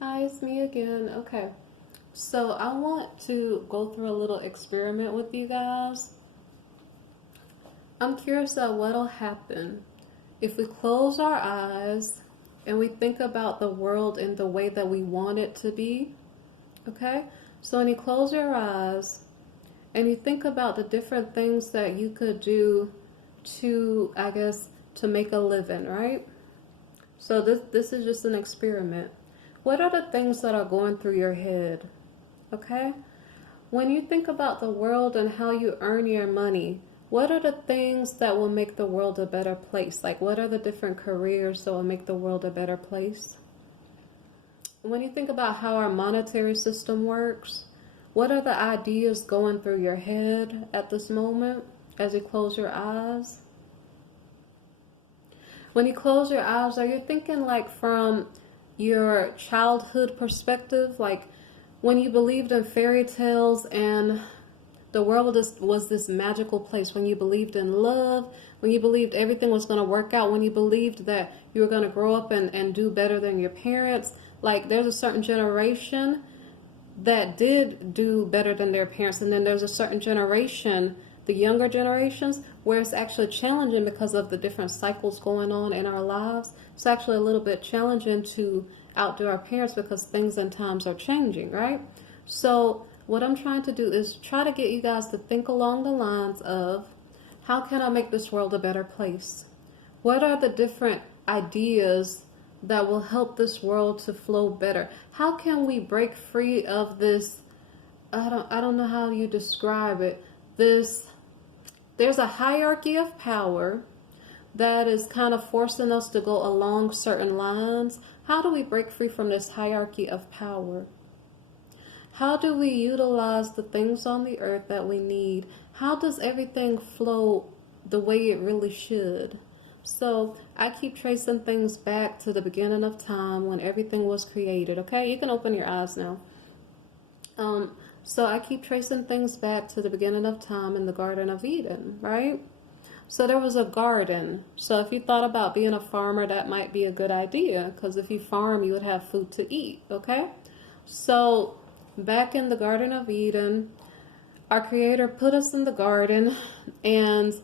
Hi, it's me again. Okay, so I want to go through a little experiment with you guys. I'm curious about what'll happen if we close our eyes and we think about the world in the way that we want it to be. Okay, so when you close your eyes and you think about the different things that you could do to, I guess, to make a living, right? So this is just an experiment. What are the things that are going through your head? Okay? When you think about the world and how you earn your money, what are the things that will make the world a better place? Like, what are the different careers that will make the world a better place? When you think about how our monetary system works, what are the ideas going through your head at this moment as you close your eyes? When you close your eyes, are you thinking like from your childhood perspective, like when you believed in fairy tales and the world was this magical place, when you believed in love, when you believed everything was going to work out, when you believed that you were going to grow up and do better than your parents? Like, there's a certain generation that did do better than their parents, and then there's a certain generation, the younger generations, where it's actually challenging because of the different cycles going on in our lives. It's actually a little bit challenging to outdo our parents because things and times are changing, right? So what I'm trying to do is try to get you guys to think along the lines of, how can I make this world a better place? What are the different ideas that will help this world to flow better? How can we break free of this, I don't know how you describe it. There's a hierarchy of power that is kind of forcing us to go along certain lines. How do we break free from this hierarchy of power? How do we utilize the things on the earth that we need? How does everything flow the way it really should? So I keep tracing things back to the beginning of time when everything was created. Okay, you can open your eyes now. So I keep tracing things back to the beginning of time in the Garden of Eden, right? So there was a garden. So if you thought about being a farmer, that might be a good idea, because if you farm, you would have food to eat, okay? So back in the Garden of Eden, our Creator put us in the garden, and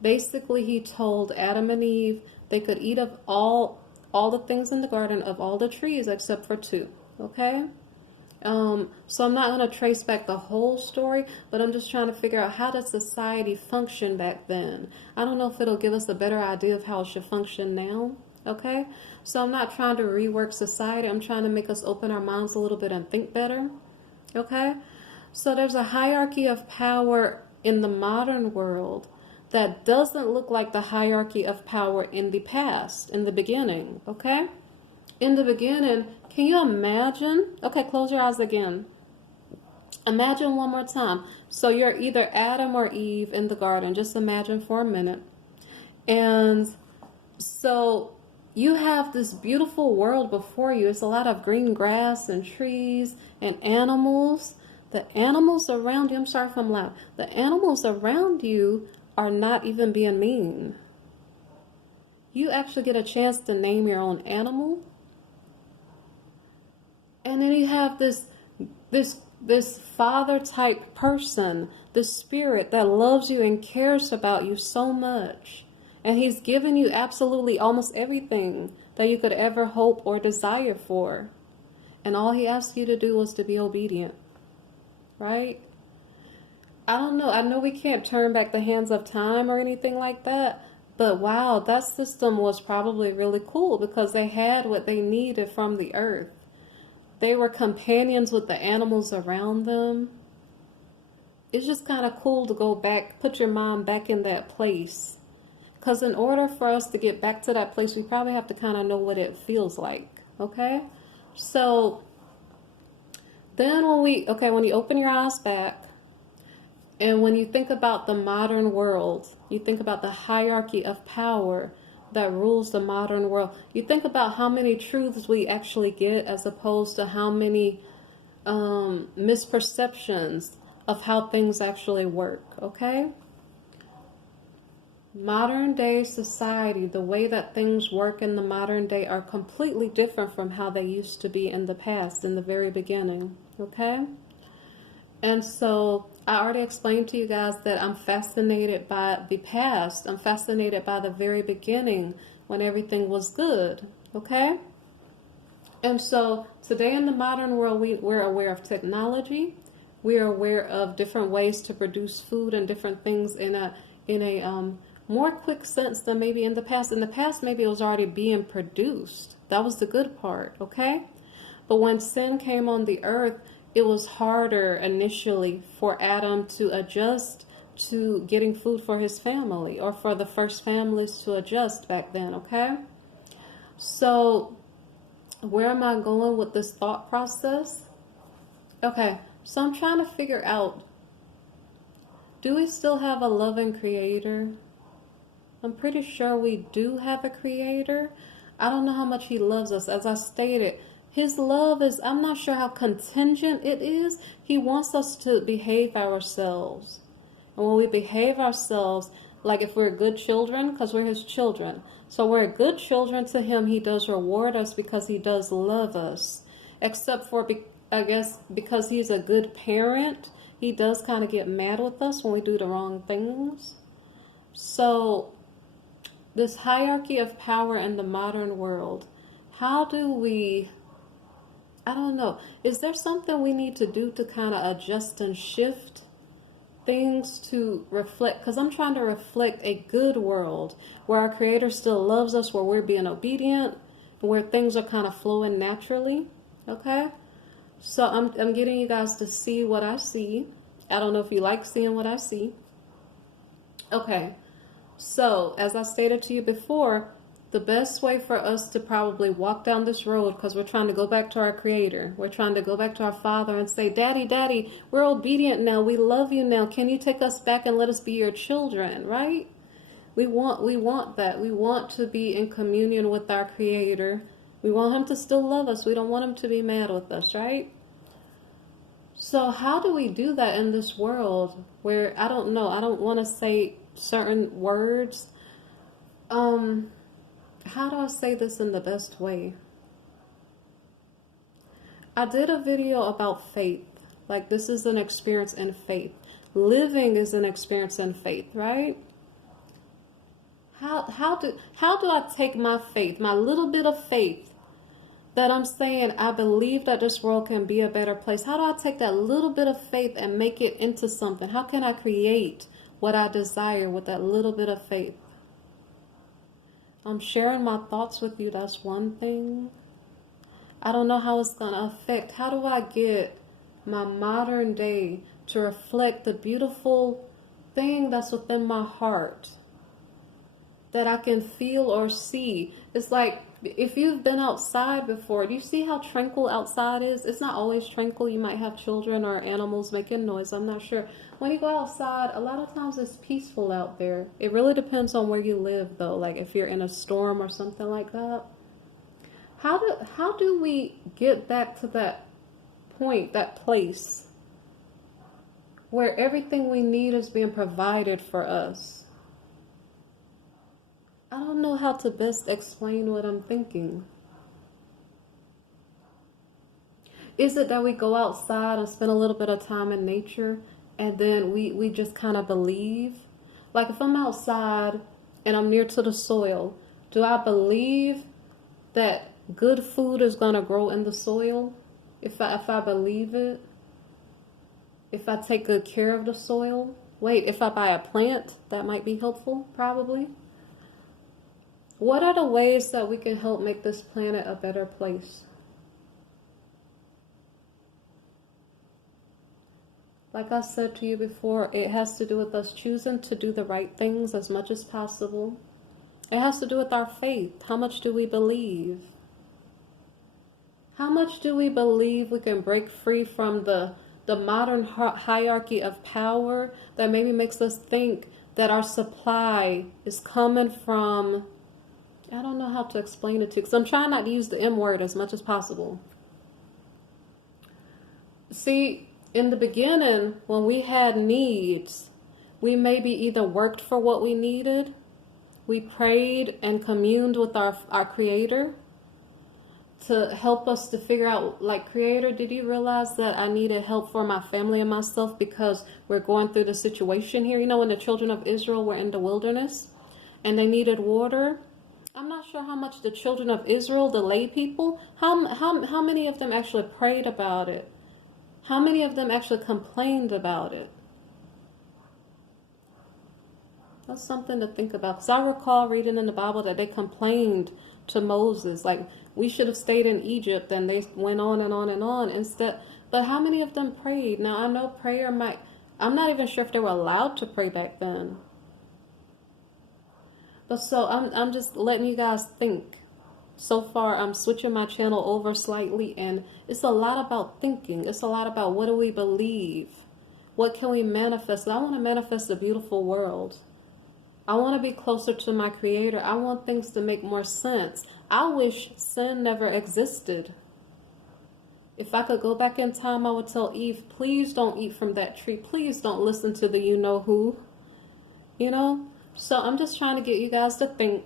basically He told Adam and Eve they could eat of all the things in the garden, of all the trees except for two, okay? So I'm not going to trace back the whole story, but I'm just trying to figure out, how does society function back then? I don't know if it'll give us a better idea of how it should function now. Okay? So I'm not trying to rework society. I'm trying to make us open our minds a little bit and think better. Okay? So there's a hierarchy of power in the modern world that doesn't look like the hierarchy of power in the past, in the beginning. Okay? In the beginning, can you imagine? Okay, close your eyes again. Imagine one more time. So you're either Adam or Eve in the garden. Just imagine for a minute. And so you have this beautiful world before you. It's a lot of green grass and trees and animals. The animals around you, I'm sorry if I'm loud. The animals around you are not even being mean. You actually get a chance to name your own animal. And then you have this father type person, this spirit that loves you and cares about you so much. And He's given you absolutely almost everything that you could ever hope or desire for. And all He asked you to do was to be obedient. Right? I don't know. I know we can't turn back the hands of time or anything like that. But wow, that system was probably really cool because they had what they needed from the earth. They were companions with the animals around them. It's just kind of cool to go back, put your mind back in that place. Because in order for us to get back to that place, we probably have to kind of know what it feels like. Okay? So then when you open your eyes back, and when you think about the modern world, you think about the hierarchy of power that rules the modern world. You think about how many truths we actually get as opposed to how many misperceptions of how things actually work, okay? modern day society, the way that things work in the modern day are completely different from how they used to be in the past, in the very beginning. Okay? And so I already explained to you guys that I'm fascinated by the past. I'm fascinated by the very beginning when everything was good. Okay? And so today in the modern world, we're aware of technology. We're aware of different ways to produce food and different things in a more quick sense than maybe in the past. In the past, maybe it was already being produced. That was the good part, okay? But when sin came on the earth, it was harder initially for Adam to adjust to getting food for his family, or for the first families to adjust back then, okay? So where am I going with this thought process? Okay, so I'm trying to figure out, do we still have a loving creator? I'm pretty sure we do have a creator. I don't know how much he loves us. As I stated, his love is, I'm not sure how contingent it is. He wants us to behave ourselves. And when we behave ourselves, like if we're good children, because we're his children. So we're good children to him, he does reward us because he does love us. Except for, I guess, because he's a good parent, he does kind of get mad with us when we do the wrong things. So this hierarchy of power in the modern world, how do we, I don't know, is there something we need to do to kind of adjust and shift things to reflect? Because I'm trying to reflect a good world where our creator still loves us, where we're being obedient, where things are kind of flowing naturally. Okay? So I'm getting you guys to see what I see. I don't know if you like seeing what I see. Okay. So, as I stated to you before, the best way for us to probably walk down this road, because we're trying to go back to our Creator, we're trying to go back to our Father and say, Daddy, Daddy, we're obedient now, we love you now, can you take us back and let us be your children, right? We want that. We want to be in communion with our Creator. We want Him to still love us. We don't want Him to be mad with us, right? So how do we do that in this world where, I don't know, I don't want to say certain words. How do I say this in the best way? I did a video about faith. Like, this is an experience in faith. Living is an experience in faith, right? How do I take my faith, my little bit of faith that I'm saying I believe that this world can be a better place? How do I take that little bit of faith and make it into something? How can I create what I desire with that little bit of faith? I'm sharing my thoughts with you. That's one thing. I don't know how it's going to affect. How do I get my modern day to reflect the beautiful thing that's within my heart that I can feel or see? It's like, if you've been outside before, do you see how tranquil outside is? It's not always tranquil. You might have children or animals making noise. I'm not sure. When you go outside, a lot of times it's peaceful out there. It really depends on where you live, though. Like if you're in a storm or something like that. How do we get back to that point, that place where everything we need is being provided for us? I don't know how to best explain what I'm thinking. Is it that we go outside and spend a little bit of time in nature and then we just kind of believe? Like if I'm outside and I'm near to the soil, do I believe that good food is going to grow in the soil? If I believe it? If I take good care of the soil? Wait, if I buy a plant, that might be helpful, probably. What are the ways that we can help make this planet a better place? Like I said to you before, it has to do with us choosing to do the right things as much as possible. It has to do with our faith. How much do we believe? How much do we believe we can break free from the modern hierarchy of power that maybe makes us think that our supply is coming from, I don't know how to explain it to you, because I'm trying not to use the M word as much as possible. See, in the beginning, when we had needs, we maybe either worked for what we needed We prayed and communed with our Creator to help us to figure out, like, Creator, did you realize that I needed help for my family and myself because we're going through the situation here? You know, when the children of Israel were in the wilderness and they needed water, I'm not sure how much the children of Israel, the lay people, how many of them actually prayed about it? How many of them actually complained about it? That's something to think about. Because I recall reading in the Bible that they complained to Moses, like, we should have stayed in Egypt, and they went on and on and on instead. But how many of them prayed? Now, I know prayer might, I'm not even sure if they were allowed to pray back then. But so I'm just letting you guys think. So far, I'm switching my channel over slightly, and it's a lot about thinking. It's a lot about what do we believe? What can we manifest? I want to manifest a beautiful world. I want to be closer to my Creator. I want things to make more sense. I wish sin never existed. If I could go back in time, I would tell Eve, please don't eat from that tree. Please don't listen to the you-know-who. You know? So I'm just trying to get you guys to think.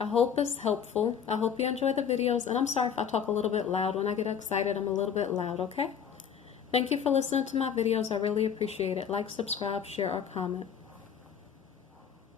I hope it's helpful. I hope you enjoy the videos. And I'm sorry if I talk a little bit loud. When I get excited, I'm a little bit loud, okay? Thank you for listening to my videos. I really appreciate it. Like, subscribe, share, or comment.